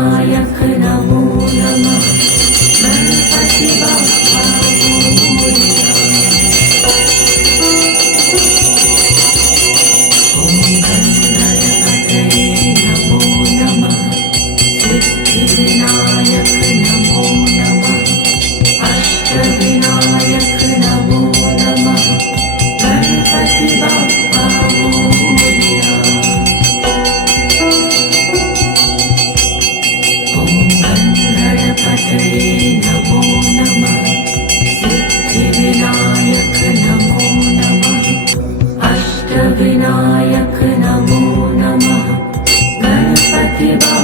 моя about